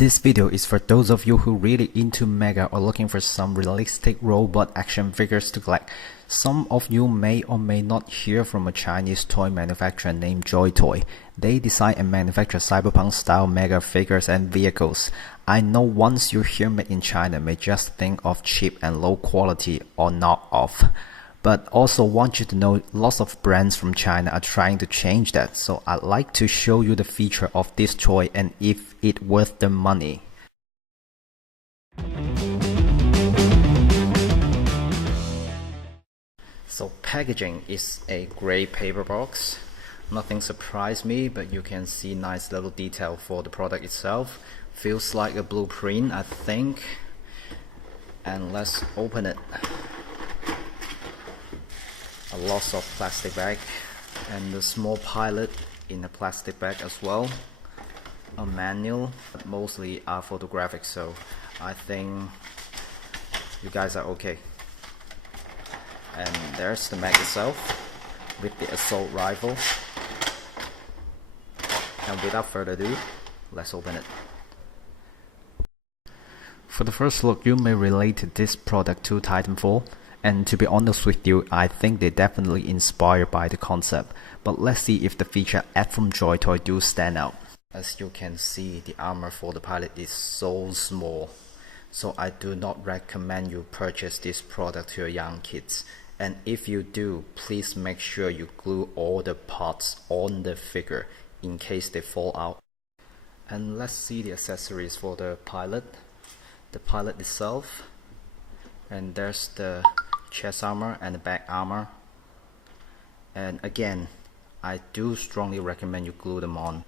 This video is for those of you who really into Mecha or looking for some realistic robot action figures to collect. Some of you may or may not hear from a Chinese toy manufacturer named Joytoy. They design and manufacture cyberpunk style Mecha figures and vehicles. I know once you hear made in China may just think of cheap and low quality or not off. But also want you to know lots of brands from China are trying to change that, so I'd like to show you the feature of this toy and if it worth the money. So packaging is a gray paper box. Nothing surprised me, but you can see nice little detail for the product itself. Feels like a blueprint, I think. And let's open it. A lot of plastic bag and the small pilot in a plastic bag as well. A manual, but mostly are photographic, so I think you guys are okay. And there's the Mecha itself with the assault rifle. And without further ado, let's open it. For the first look, you may relate this product to Titanfall. And to be honest with you, I think they're definitely inspired by the concept. But let's see if the feature add from Joytoy do stand out. As you can see, the armor for the pilot is so small. So I do not recommend you purchase this product to your young kids. And if you do, please make sure you glue all the parts on the figure in case they fall out. And let's see the accessories for the pilot. The pilot itself. And there's the chest armor and the back armor. And again, I do strongly recommend you glue them on.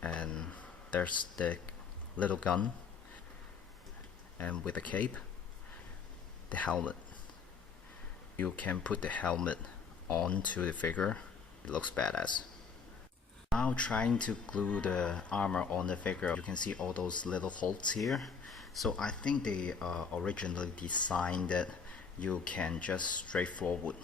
And there's the little gun. And with the cape, the helmet. You can put the helmet onto the figure. It looks badass. Now trying to glue the armor on the figure, you can see all those little holes here. So I think they originally designed that you can just straightforward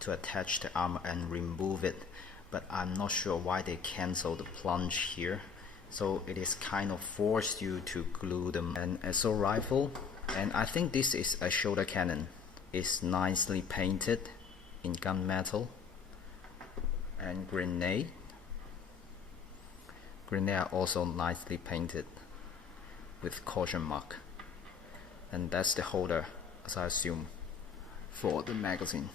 to attach the armor and remove it, but I'm not sure why they cancel the plunge here. So it is kind of forced you to glue them. An assault rifle, and I think this is a shoulder cannon. It's nicely painted in gunmetal. And grenade are also nicely painted with caution mark. And that's the holder, as I assume, for the magazine.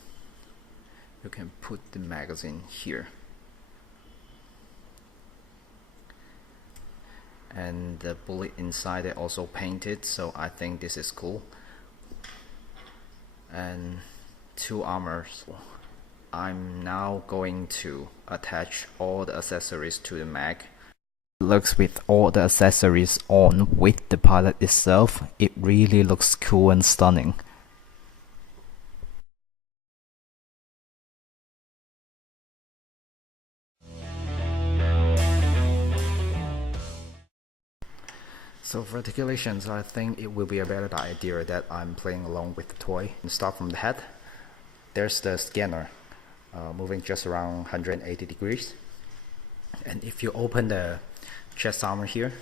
You can put the magazine here. And the bullet inside are also painted, so I think this is cool. And two armors. I'm now going to attach all the accessories to the mag. Looks with all the accessories on with the pilot itself, it really looks cool and stunning. So for articulations, I think it will be a better idea that I'm playing along with the toy. And start from the head. There's the scanner moving just around 180 degrees. And if you open the chest armor here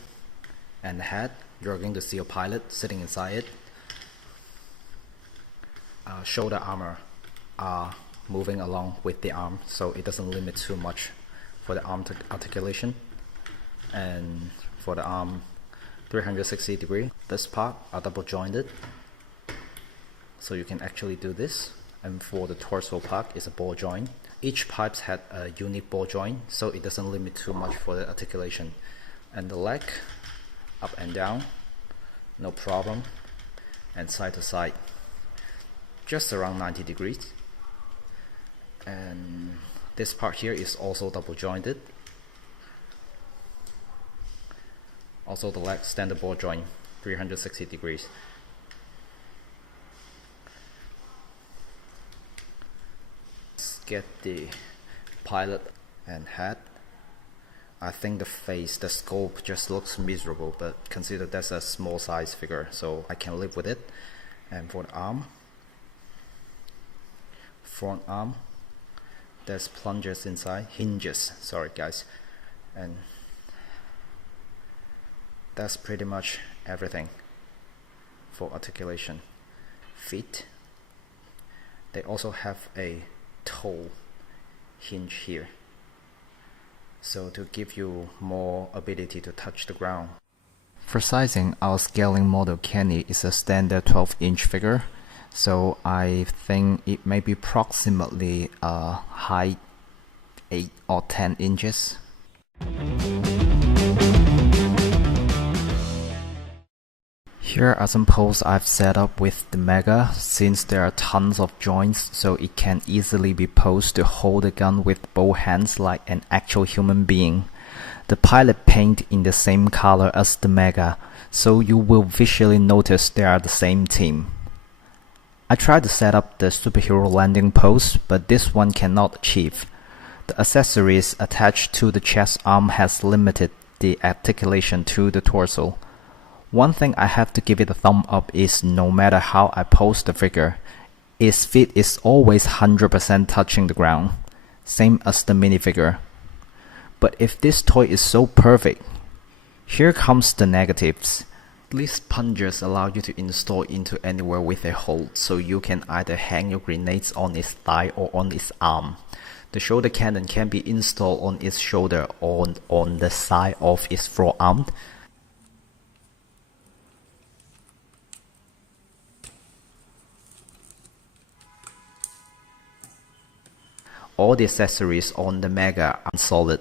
and the head, you're going to see a pilot sitting inside it. Shoulder armor are moving along with the arm, so it doesn't limit too much for the arm articulation. And for the arm, 360 degree. This part are double jointed, so you can actually do this. And for the torso part is a ball joint. Each pipes had a unique ball joint, so it doesn't limit too much for the articulation. And the leg, up and down, no problem. And side to side, just around 90 degrees. And this part here is also double jointed. Also the leg standard ball joint, 360 degrees. Let's get the pilot and head. I think the face, the scope just looks miserable, but consider that's a small size figure, so I can live with it. And for the arm, front arm, there's plungers inside, hinges, sorry guys. And That's pretty much everything for articulation. Feet. They also have a toe hinge here, so to give you more ability to touch the ground. For sizing, our scaling model Kenny is a standard 12-inch figure, so I think it may be approximately a height 8 or 10 inches. Here are some poses I've set up with the Mecha. Since there are tons of joints, so it can easily be posed to hold the gun with both hands like an actual human being. The pilot paint in the same color as the Mecha, so you will visually notice they are the same team. I tried to set up the superhero landing pose, but this one cannot achieve. The accessories attached to the chest arm has limited the articulation to the torso. One thing I have to give it a thumb up is no matter how I pose the figure, its feet is always 100% touching the ground, same as the minifigure. But if this toy is so perfect, here comes the negatives. These plungers allow you to install into anywhere with a hole, so you can either hang your grenades on its thigh or on its arm. The shoulder cannon can be installed on its shoulder or on the side of its forearm. All the accessories on the Mecha are solid.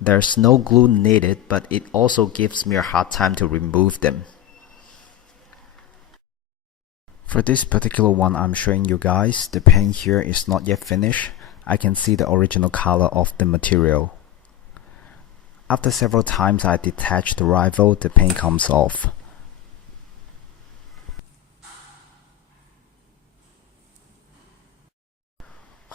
There's no glue needed, but it also gives me a hard time to remove them. For this particular one I'm showing you guys, the paint here is not yet finished. I can see the original color of the material. After several times I detach the rifle, the paint comes off.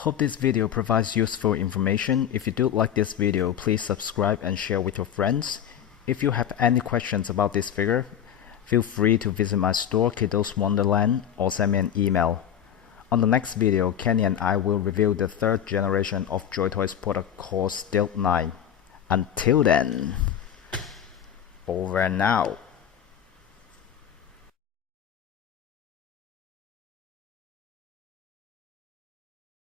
Hope this video provides useful information. If you do like this video, please subscribe and share with your friends. If you have any questions about this figure, feel free to visit my store Kiddo's Wonderland or send me an email. On the next video, Kenny and I will review the third generation of Joytoy's product called Stealth 9. Until then, over and out.